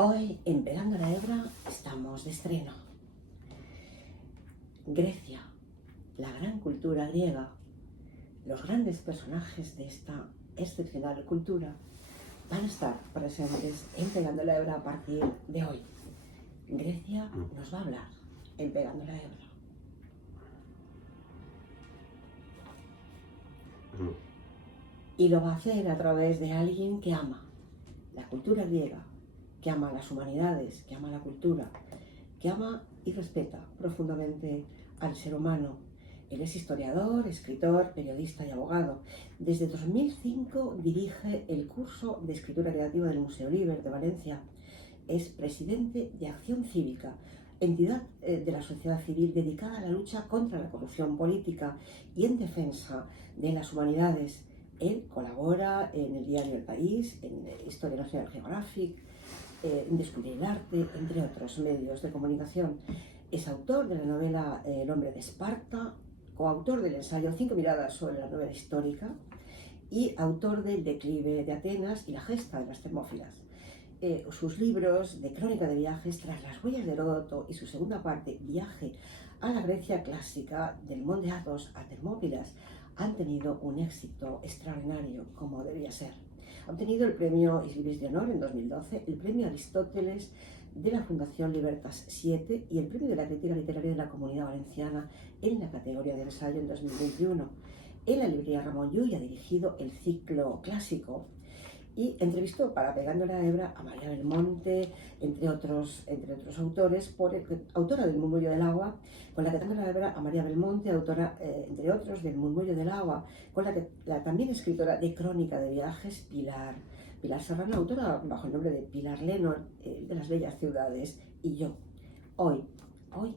Hoy, en Pegando la Hebra, estamos de estreno. Grecia, la gran cultura griega, los grandes personajes de esta excepcional cultura van a estar presentes en Pegando la Hebra a partir de hoy. Grecia nos va a hablar en Pegando la Hebra. Y lo va a hacer a través de alguien que ama la cultura griega, que ama las humanidades, que ama la cultura, que ama y respeta profundamente al ser humano. Él es historiador, escritor, periodista y abogado. Desde 2005 dirige el curso de escritura creativa del Museo Liber de Valencia. Es presidente de Acción Cívica, entidad de la sociedad civil dedicada a la lucha contra la corrupción política y en defensa de las humanidades. Él colabora en el diario El País, en Historia National Geographic, en Descubrir el Arte, entre otros medios de comunicación. Es autor de la novela El hombre de Esparta, coautor del ensayo 5 miradas sobre la novela histórica y autor del Declive de Atenas y la gesta de las Termópilas. Sus libros de crónica de viajes tras las huellas de Heródoto y su segunda parte, Viaje a la Grecia clásica del Monte Athos a Termópilas, han tenido un éxito extraordinario, como debía ser. Ha obtenido el premio Is Libris de Honor en 2012, el premio Aristóteles de la Fundación Libertas 7 y el premio de la crítica literaria de la Comunidad Valenciana en la categoría de ensayo en 2021. En la librería Ramón Llull ha dirigido el ciclo clásico y entrevistó para Pegando la Hebra a María Belmonte, entre otros autores, autora del Murmullo del Agua, con la que Pegando la Hebra a María Belmonte, autora, entre otros, del Murmullo del Agua, con la también escritora de crónica de viajes, Pilar Serrano, autora bajo el nombre de Pilar Lennon, de Las Bellas Ciudades, y yo. Hoy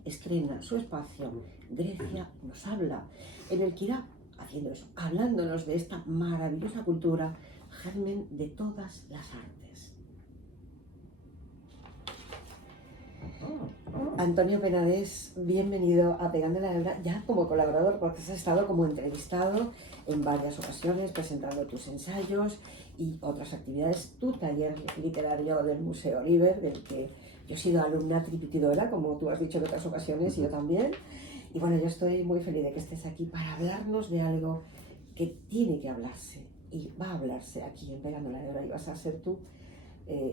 estrena su espacio Grecia nos habla, en el que irá haciendo eso, hablándonos de esta maravillosa cultura, germen de todas las artes. Antonio Penades, bienvenido a Pegando la Hebra, ya como colaborador, porque has estado como entrevistado en varias ocasiones presentando tus ensayos y otras actividades, tu taller literario del Museo Liber, del que yo he sido alumna tripitidora, como tú has dicho en otras ocasiones, y yo también. Y bueno, yo estoy muy feliz de que estés aquí para hablarnos de algo que tiene que hablarse y va a hablarse aquí en Pegando la Hebra, y vas a ser tú,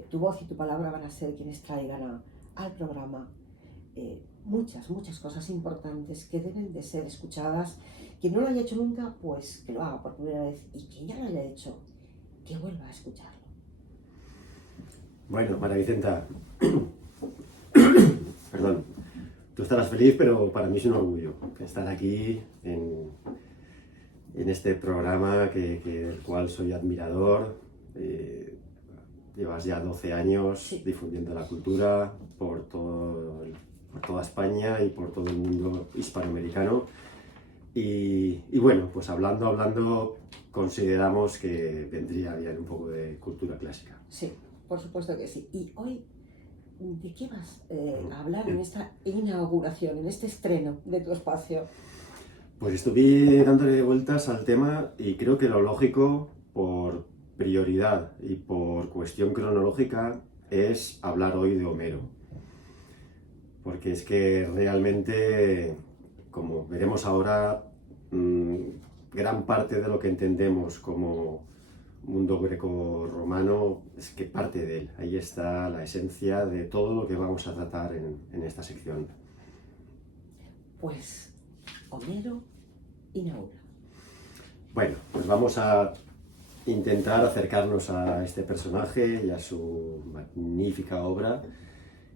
tu voz y tu palabra van a ser quienes traigan al programa muchas cosas importantes que deben de ser escuchadas. Quien no lo haya hecho nunca, pues que lo haga por primera vez, y quien ya lo haya hecho, que vuelva a escucharlo. Bueno, María Vicenta, perdón, tú estarás feliz, pero para mí es un orgullo estar aquí en este programa del cual soy admirador. Llevas ya 12 años difundiendo la cultura por toda España y por todo el mundo hispanoamericano. Y bueno, pues hablando, consideramos que vendría bien un poco de cultura clásica. Sí, por supuesto que sí. Y hoy, ¿de qué vas a hablar en esta inauguración, en este estreno de tu espacio? Pues estuve dándole vueltas al tema y creo que lo lógico, por prioridad y por cuestión cronológica, es hablar hoy de Homero. Porque es que realmente, como veremos ahora, gran parte de lo que entendemos como mundo greco-romano es que parte de él. Ahí está la esencia de todo lo que vamos a tratar en esta sección. Pues Homero inaugura. Bueno, pues vamos a intentar acercarnos a este personaje y a su magnífica obra.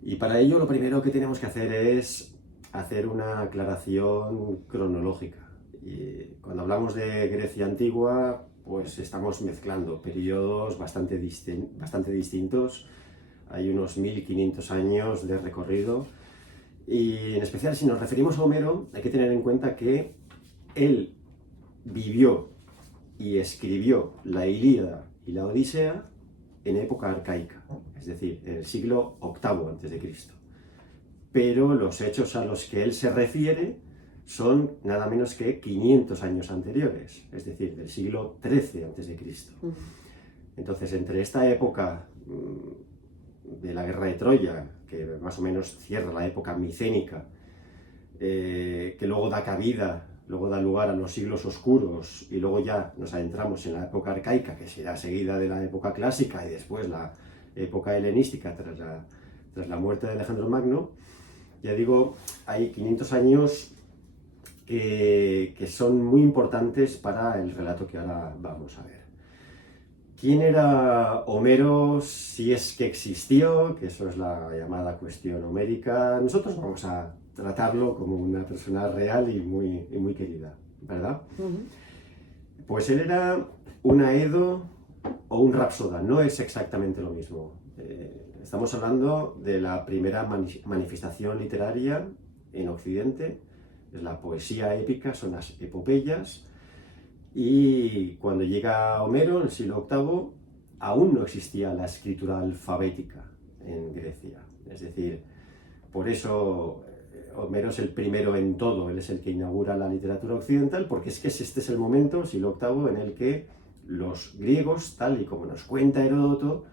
Y para ello lo primero que tenemos que hacer es hacer una aclaración cronológica. Y cuando hablamos de Grecia antigua, pues estamos mezclando periodos bastante distintos. Hay unos 1500 años de recorrido. Y en especial, si nos referimos a Homero, hay que tener en cuenta que él vivió y escribió la Ilíada y la Odisea en época arcaica, es decir, en el siglo VIII a.C. Pero los hechos a los que él se refiere son nada menos que 500 años anteriores, es decir, del siglo XIII a.C. Entonces, entre esta época de la guerra de Troya, que más o menos cierra la época micénica, que luego da cabida, luego da lugar a los siglos oscuros, y luego ya nos adentramos en la época arcaica, que será seguida de la época clásica y después la época helenística tras la muerte de Alejandro Magno. Ya digo, hay 500 años que son muy importantes para el relato que ahora vamos a ver. ¿Quién era Homero, si es que existió? Que eso es la llamada cuestión homérica. Nosotros vamos a tratarlo como una persona real y muy querida, ¿verdad? Pues él era un aedo o un rapsoda, no es exactamente lo mismo. Estamos hablando de la primera manifestación literaria en Occidente, es la poesía épica, son las epopeyas, y cuando llega Homero, en el siglo VIII, aún no existía la escritura alfabética en Grecia. Es decir, por eso Homero es el primero en todo, él es el que inaugura la literatura occidental, porque es que este es el momento, siglo VIII, en el que los griegos, tal y como nos cuenta Heródoto,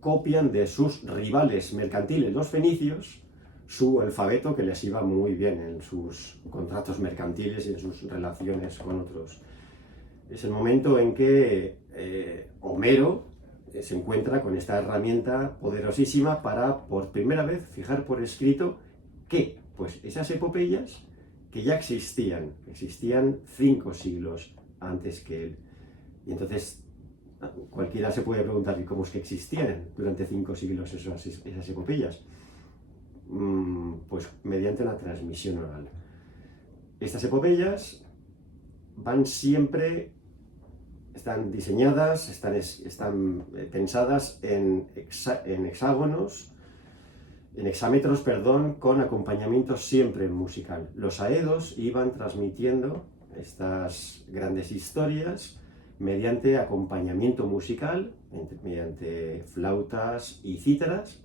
copian de sus rivales mercantiles, los fenicios, su alfabeto, que les iba muy bien en sus contratos mercantiles y en sus relaciones con otros. Es el momento en que Homero se encuentra con esta herramienta poderosísima para, por primera vez, fijar por escrito que, pues, esas epopeyas que ya existían 5 siglos antes que él. Y entonces cualquiera se puede preguntar, ¿y cómo es que existían durante 5 siglos esas epopeyas? Pues mediante una transmisión oral. Estas epopeyas están diseñadas, están pensadas en hexámetros, con acompañamiento siempre musical. Los aedos iban transmitiendo estas grandes historias mediante acompañamiento musical, mediante flautas y cítaras,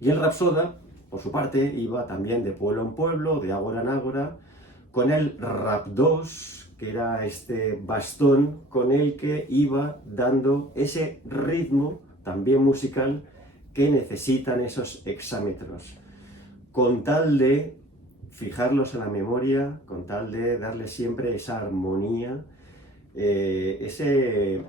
y el rapsoda, por su parte, iba también de pueblo en pueblo, de ágora en ágora, con el rapdos, que era este bastón con el que iba dando ese ritmo también musical que necesitan esos hexámetros, con tal de fijarlos en la memoria, con tal de darle siempre esa armonía, ese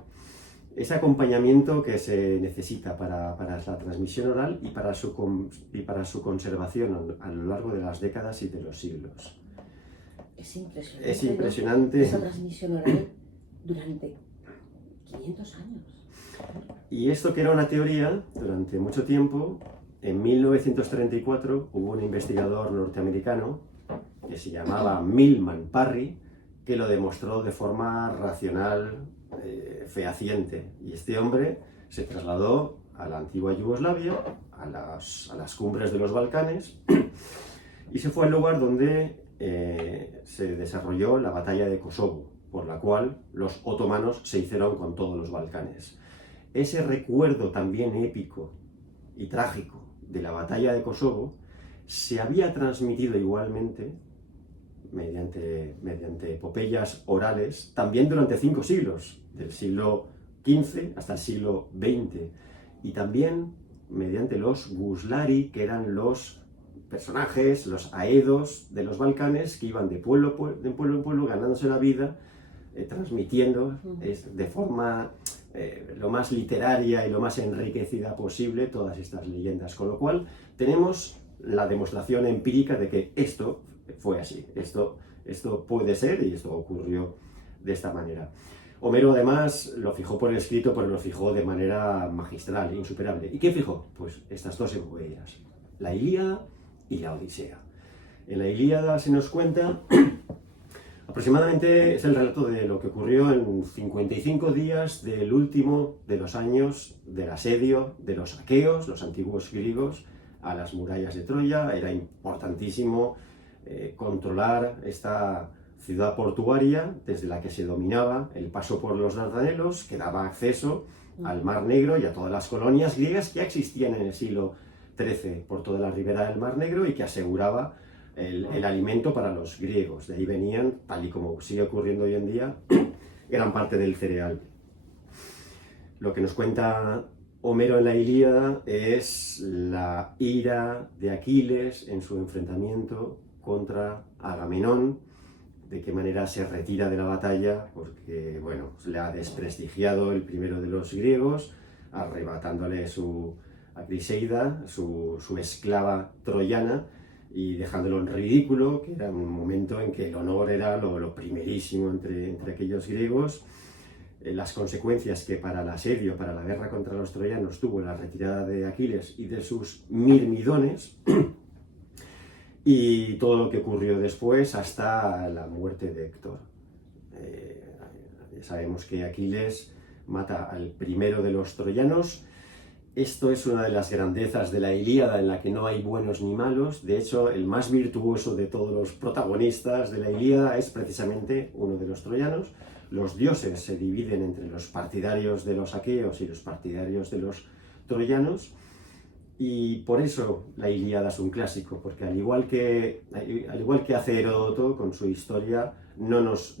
acompañamiento que se necesita para la transmisión oral y para su conservación a lo largo de las décadas y de los siglos. Es impresionante. ¿No? Esa transmisión oral durante 500 años. Y esto, que era una teoría durante mucho tiempo, en 1934 hubo un investigador norteamericano que se llamaba Milman Parry, que lo demostró de forma racional, fehaciente. Y este hombre se trasladó a la antigua Yugoslavia, a las cumbres de los Balcanes, y se fue al lugar donde se desarrolló la batalla de Kosovo, por la cual los otomanos se hicieron con todos los Balcanes. Ese recuerdo también épico y trágico de la batalla de Kosovo se había transmitido igualmente mediante epopeyas orales también durante 5 siglos, del siglo XV hasta el siglo XX, y también mediante los guslari, que eran los personajes, los aedos de los Balcanes, que iban de pueblo en pueblo ganándose la vida, transmitiendo de forma lo más literaria y lo más enriquecida posible todas estas leyendas, con lo cual tenemos la demostración empírica de que esto fue así, esto puede ser, y esto ocurrió de esta manera. Homero además lo fijó por escrito, pero lo fijó de manera magistral, insuperable. ¿Y qué fijó? Pues estas 2 epopeyas, la Ilíada y la Odisea. En la Ilíada se nos cuenta, aproximadamente es el relato de lo que ocurrió en 55 días del último de los años del asedio de los aqueos, los antiguos griegos, a las murallas de Troya. Era importantísimo controlar esta ciudad portuaria desde la que se dominaba el paso por los Dardanelos, que daba acceso al Mar Negro y a todas las colonias griegas que ya existían en el siglo XIII por toda la ribera del Mar Negro y que aseguraba el alimento para los griegos. De ahí venían, tal y como sigue ocurriendo hoy en día, gran parte del cereal. Lo que nos cuenta Homero en la Ilíada es la ira de Aquiles en su enfrentamiento contra Agamenón, de qué manera se retira de la batalla porque, bueno, le ha desprestigiado el primero de los griegos, arrebatándole a Criseida, su esclava troyana, y dejándolo en ridículo, que era un momento en que el honor era lo primerísimo entre aquellos griegos. Las consecuencias que para el asedio, para la guerra contra los troyanos tuvo la retirada de Aquiles y de sus mirmidones, y todo lo que ocurrió después hasta la muerte de Héctor. Sabemos que Aquiles mata al primero de los troyanos. Esto es una de las grandezas de la Ilíada, en la que no hay buenos ni malos. De hecho, el más virtuoso de todos los protagonistas de la Ilíada es precisamente uno de los troyanos. Los dioses se dividen entre los partidarios de los aqueos y los partidarios de los troyanos, y por eso la Ilíada es un clásico, porque al igual que hace Heródoto con su historia, no nos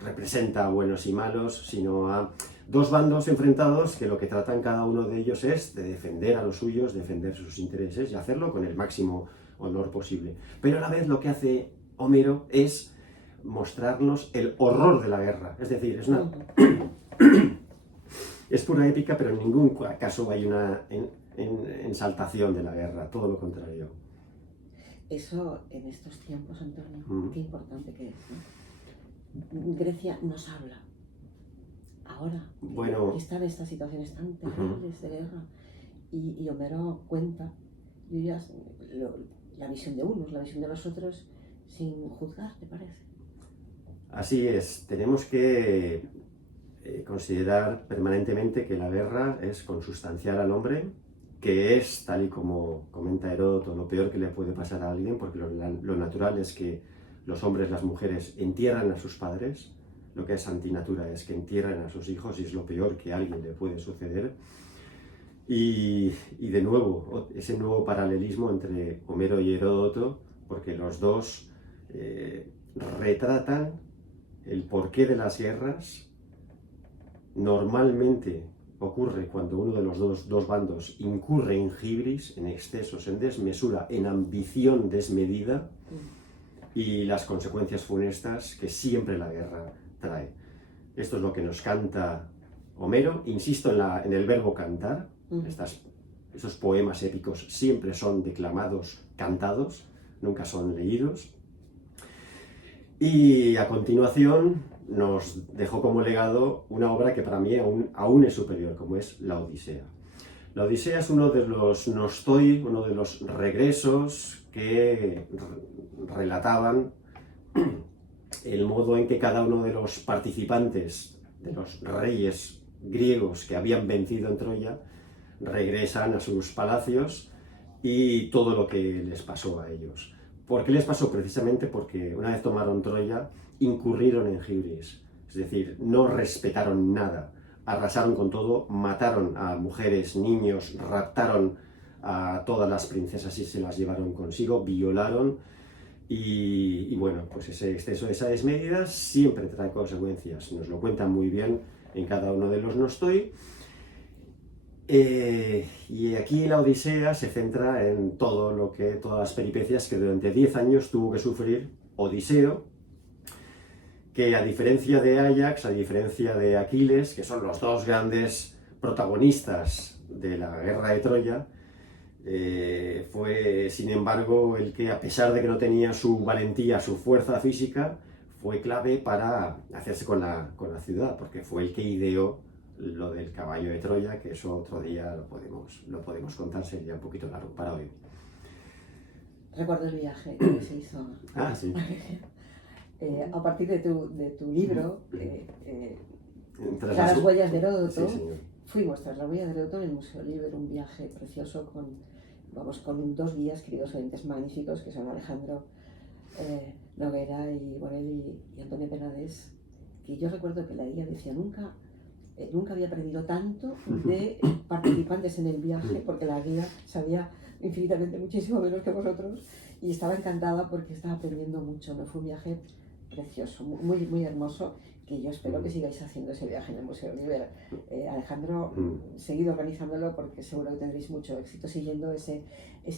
representa a buenos y malos, sino a dos bandos enfrentados que lo que tratan cada uno de ellos es de defender a los suyos, defender sus intereses y hacerlo con el máximo honor posible. Pero a la vez lo que hace Homero es mostrarnos el horror de la guerra. Es decir, es pura épica, pero en ningún caso hay una exaltación de la guerra, todo lo contrario. Eso en estos tiempos, Antonio, qué importante que es, ¿no? Grecia nos habla ahora, bueno, que está en estas situaciones tan terribles de guerra, y Homero cuenta, dirías, la visión de unos, la visión de los otros, sin juzgar, ¿te parece? Así es, tenemos que considerar permanentemente que la guerra es consustancial al hombre, que es, tal y como comenta Heródoto, lo peor que le puede pasar a alguien, porque lo natural es que los hombres, las mujeres, entierran a sus padres. Lo que es antinatura es que entierran a sus hijos, y es lo peor que a alguien le puede suceder. Y de nuevo, ese nuevo paralelismo entre Homero y Heródoto, porque los dos retratan el porqué de las guerras. Normalmente ocurre cuando uno de los dos bandos incurre en hibris, en excesos, en desmesura, en ambición desmedida, y las consecuencias funestas que siempre la guerra trae. Esto es lo que nos canta Homero. Insisto en el verbo cantar. Esos poemas épicos siempre son declamados, cantados, nunca son leídos. Y a continuación nos dejó como legado una obra que para mí aún es superior, como es la Odisea. La Odisea es uno de los nostoi, uno de los regresos que relataban el modo en que cada uno de los participantes, de los reyes griegos que habían vencido en Troya, regresan a sus palacios y todo lo que les pasó a ellos. ¿Por qué les pasó? Precisamente porque una vez tomaron Troya, incurrieron en hibris, es decir, no respetaron nada, arrasaron con todo, mataron a mujeres, niños, raptaron a todas las princesas y se las llevaron consigo, violaron, y bueno, pues ese exceso, esa desmedida siempre trae consecuencias. Nos lo cuentan muy bien en cada uno de los nostoi. Y aquí la Odisea se centra en todas las peripecias que durante 10 años tuvo que sufrir Odiseo, que a diferencia de Áyax, a diferencia de Aquiles, que son los dos grandes protagonistas de la guerra de Troya, fue sin embargo el que, a pesar de que no tenía su valentía, su fuerza física, fue clave para hacerse con la ciudad, porque fue el que ideó lo del caballo de Troya, que eso otro día lo podemos contar, sería un poquito largo para hoy. Recuerdo el viaje que se hizo. Sí. A partir de tu libro, Tras las huellas de Heródoto, sí, fuimos tras las huellas de Heródoto en el Museo Liber, un viaje precioso con 2 guías, queridos oyentes magníficos, que son Alejandro Noguera y Borelli y Antonio Penades, que yo recuerdo que la guía decía nunca había perdido tanto de participantes en el viaje, porque la guía sabía infinitamente muchísimo menos que vosotros, y estaba encantada porque estaba aprendiendo mucho, ¿no? Fue un viaje precioso, muy, muy hermoso, que yo espero que sigáis haciendo ese viaje en el Museo Oliver. Alejandro, seguid organizándolo porque seguro que tendréis mucho éxito siguiendo ese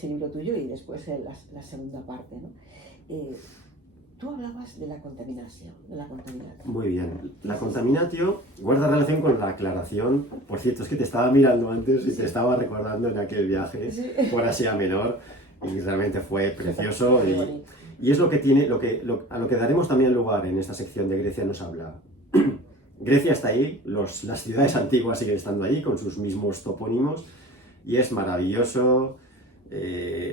libro tuyo y después la segunda parte, ¿no? Tú hablabas de la contaminación, de la contaminación. Muy bien. La contaminatio guarda relación con la aclaración. Por cierto, es que te estaba mirando antes y te estaba recordando en aquel viaje por Asia Menor y realmente fue precioso. Y es lo que tiene, a lo que daremos también lugar en esta sección de Grecia nos habla. Grecia está ahí, las ciudades antiguas siguen estando ahí con sus mismos topónimos y es maravilloso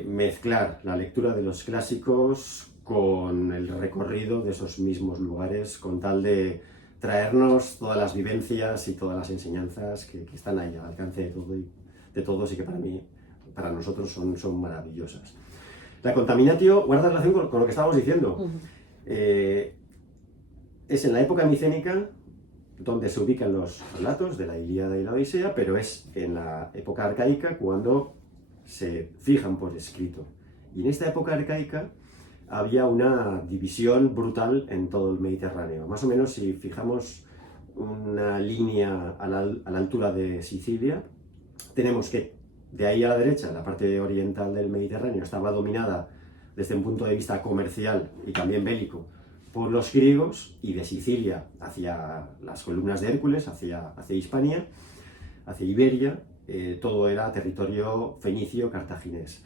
mezclar la lectura de los clásicos con el recorrido de esos mismos lugares, con tal de traernos todas las vivencias y todas las enseñanzas que están ahí al alcance de todos y que para nosotros son maravillosas. La contaminatio guarda relación con lo que estábamos diciendo. Es en la época micénica donde se ubican los relatos de la Ilíada y la Odisea, pero es en la época arcaica cuando se fijan por escrito. Y en esta época arcaica había una división brutal en todo el Mediterráneo. Más o menos, si fijamos una línea a la altura de Sicilia, tenemos que de ahí a la derecha, la parte oriental del Mediterráneo estaba dominada desde un punto de vista comercial y también bélico por los griegos, y de Sicilia hacia las columnas de Hércules, hacia Hispania, hacia Iberia, todo era territorio fenicio cartaginés.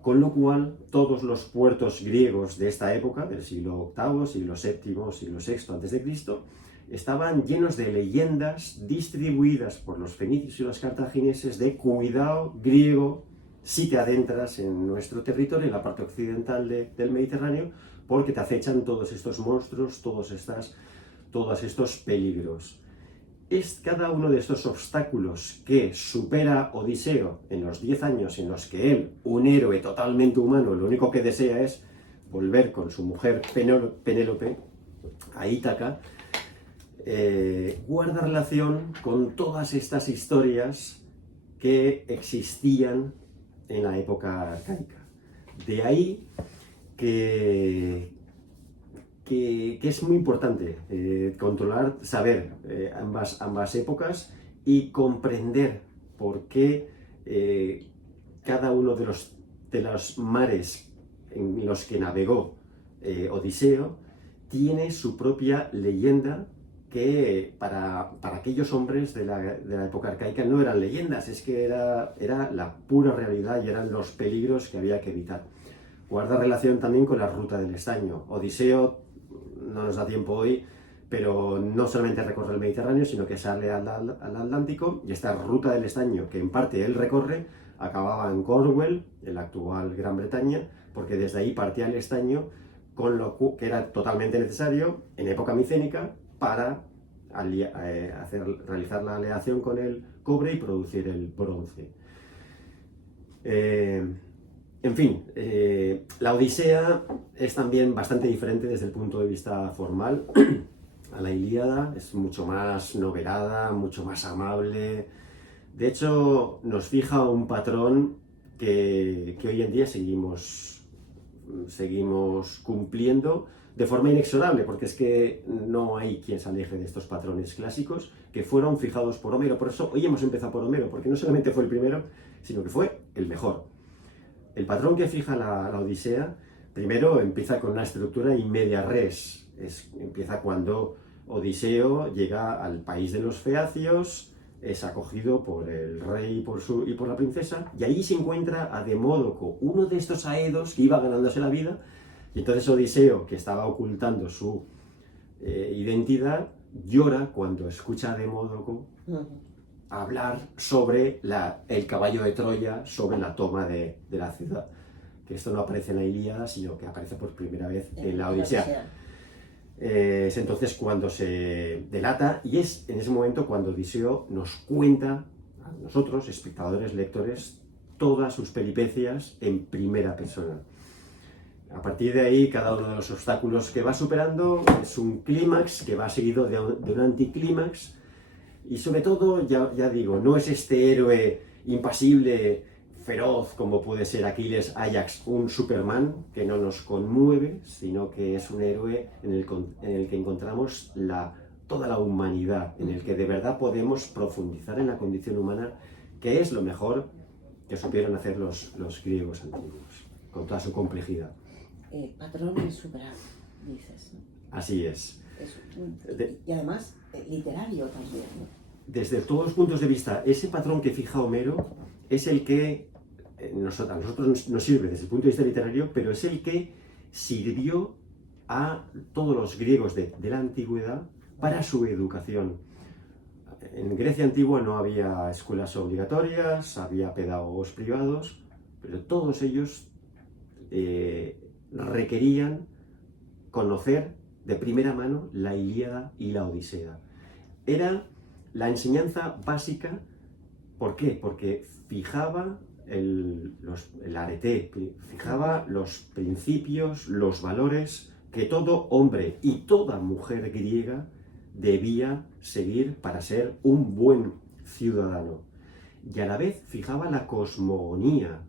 Con lo cual, todos los puertos griegos de esta época, del siglo VIII, siglo VII, siglo VI a.C., estaban llenos de leyendas distribuidas por los fenicios y los cartagineses de cuidado griego si te adentras en nuestro territorio, en la parte occidental del Mediterráneo, porque te acechan todos estos monstruos, todos estos peligros. Es cada uno de estos obstáculos que supera Odiseo en los 10 años en los que él, un héroe totalmente humano, lo único que desea es volver con su mujer Penélope a Ítaca, guarda relación con todas estas historias que existían en la época arcaica. De ahí que es muy importante controlar, saber ambas épocas y comprender por qué cada uno de los mares en los que navegó Odiseo tiene su propia leyenda, que para aquellos hombres de la época arcaica no eran leyendas, es que era la pura realidad y eran los peligros que había que evitar. Guarda relación también con la ruta del estaño. Odiseo, no nos da tiempo hoy, pero no solamente recorre el Mediterráneo, sino que sale al Atlántico, y esta ruta del estaño, que en parte él recorre, acababa en Cornwall, en la actual Gran Bretaña, porque desde ahí partía el estaño, con lo que era totalmente necesario en época micénica para realizar la aleación con el cobre y producir el bronce. En fin, la Odisea es también bastante diferente desde el punto de vista formal a la Ilíada, es mucho más novelada, mucho más amable. De hecho, nos fija un patrón que hoy en día seguimos cumpliendo de forma inexorable, porque es que no hay quien se aleje de estos patrones clásicos que fueron fijados por Homero. Por eso hoy hemos empezado por Homero, porque no solamente fue el primero, sino que fue el mejor. El patrón que fija la Odisea, primero empieza con una estructura in media res. Empieza cuando Odiseo llega al país de los feacios, es acogido por el rey y por la princesa, y allí se encuentra a Demódoco, uno de estos aedos que iba ganándose la vida, y entonces Odiseo, que estaba ocultando su identidad, llora cuando escucha a Demódoco hablar sobre el caballo de Troya, sobre la toma de la ciudad. Que esto no aparece en la Ilíada, sino que aparece por primera vez en la Odisea. Es entonces cuando se delata, y es en ese momento cuando Odiseo nos cuenta a nosotros, espectadores, lectores, todas sus peripecias en primera persona. A partir de ahí, cada uno de los obstáculos que va superando es un clímax que va seguido de un anticlímax, y sobre todo, ya digo, no es este héroe impasible, feroz, como puede ser Aquiles, Ajax, un Superman que no nos conmueve, sino que es un héroe en el que encontramos la toda la humanidad, en el que de verdad podemos profundizar en la condición humana, que es lo mejor que supieron hacer los griegos antiguos, con toda su complejidad. Patrón insuperable, dices, ¿no? Así es. Y además, literario también, ¿no? Desde todos los puntos de vista, ese patrón que fija Homero es el que a nosotros nos sirve desde el punto de vista literario, pero es el que sirvió a todos los griegos de la antigüedad para su educación. En Grecia antigua no había escuelas obligatorias, había pedagogos privados, pero todos ellos requerían conocer de primera mano la Ilíada y la Odisea. Era la enseñanza básica. ¿Por qué? Porque fijaba el arete, fijaba los principios, los valores que todo hombre y toda mujer griega debía seguir para ser un buen ciudadano. Y a la vez fijaba la cosmogonía.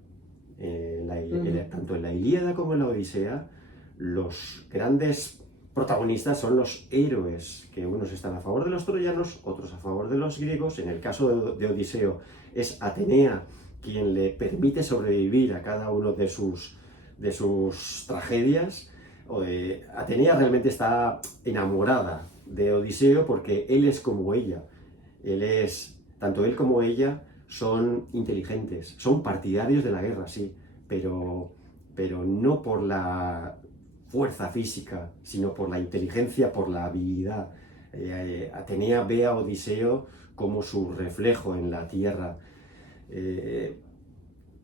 Tanto en la Ilíada como en la Odisea, los grandes protagonistas son los héroes, que unos están a favor de los troyanos, otros a favor de los griegos. En el caso de Odiseo es Atenea quien le permite sobrevivir a cada uno de sus tragedias. Atenea realmente está enamorada de Odiseo porque él es como ella. Tanto él como ella son inteligentes, son partidarios de la guerra, sí, pero no por la fuerza física, sino por la inteligencia, por la habilidad. Atenea ve a Odiseo como su reflejo en la tierra.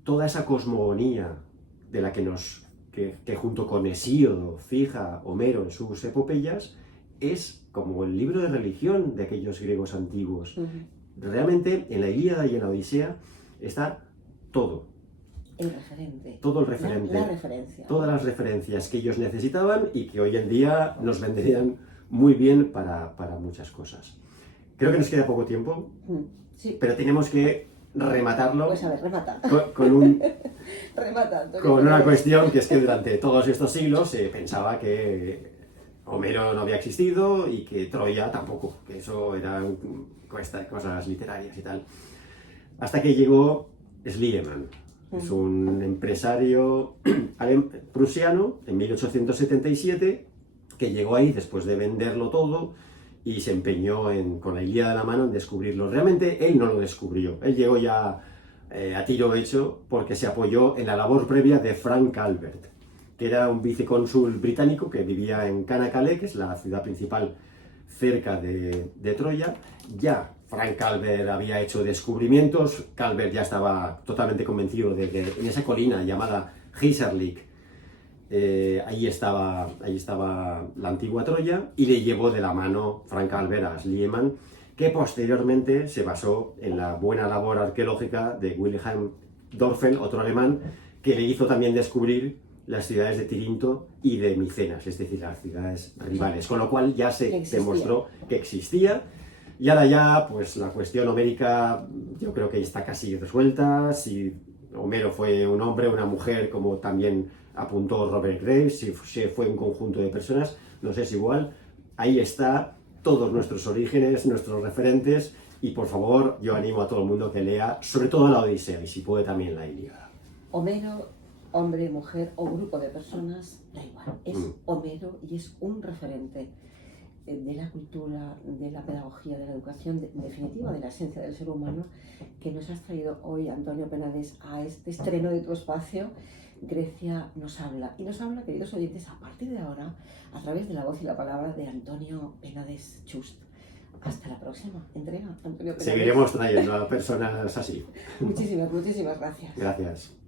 Toda esa cosmogonía de la que junto con Hesíodo fija Homero en sus epopeyas es como el libro de religión de aquellos griegos antiguos. Realmente en la Ilíada y en la Odisea está todo. El referente. Todo el referente. La referencia. Todas las referencias que ellos necesitaban y que hoy en día nos vendrían muy bien para muchas cosas. Creo que nos queda poco tiempo, sí, pero tenemos que rematarlo. Pues a ver, remata. Con una cuestión que es que durante todos estos siglos se pensaba que Homero no había existido y que Troya tampoco, que eso eran cosas literarias y tal. Hasta que llegó Schliemann. Es un empresario prusiano en 1877 que llegó ahí después de venderlo todo y se empeñó con la Ilíada de la mano en descubrirlo. Realmente él no lo descubrió, él llegó ya a tiro hecho porque se apoyó en la labor previa de Frank Calvert, que era un vicecónsul británico que vivía en Canakkale, que es la ciudad principal cerca de Troya. Ya Frank Calvert había hecho descubrimientos, Calvert ya estaba totalmente convencido de que en esa colina llamada Heiserlik, ahí estaba la antigua Troya, y le llevó de la mano Frank Calvert a Schliemann, que posteriormente se basó en la buena labor arqueológica de Wilhelm Dörffel, otro alemán, que le hizo también descubrir las ciudades de Tirinto y de Micenas, es decir, las ciudades rivales, con lo cual ya se demostró que existía. Y ahora ya, pues la cuestión homérica yo creo que está casi resuelta. Si Homero fue un hombre o una mujer, como también apuntó Robert Graves, si fue un conjunto de personas, nos es igual. Ahí está todos nuestros orígenes, nuestros referentes, y por favor yo animo a todo el mundo que lea, sobre todo la Odisea, y si puede también la Ilíada. Homero, hombre, mujer o grupo de personas, da igual, es Homero y es un referente de la cultura, de la pedagogía, de la educación, en definitiva de la esencia del ser humano, que nos has traído hoy, Antonio Penades, a este estreno de tu espacio. Grecia nos habla, y nos habla, queridos oyentes, a partir de ahora, a través de la voz y la palabra de Antonio Penades Chust. Hasta la próxima entrega, Antonio Penades. Seguiremos trayendo a personas así. Muchísimas gracias. Gracias.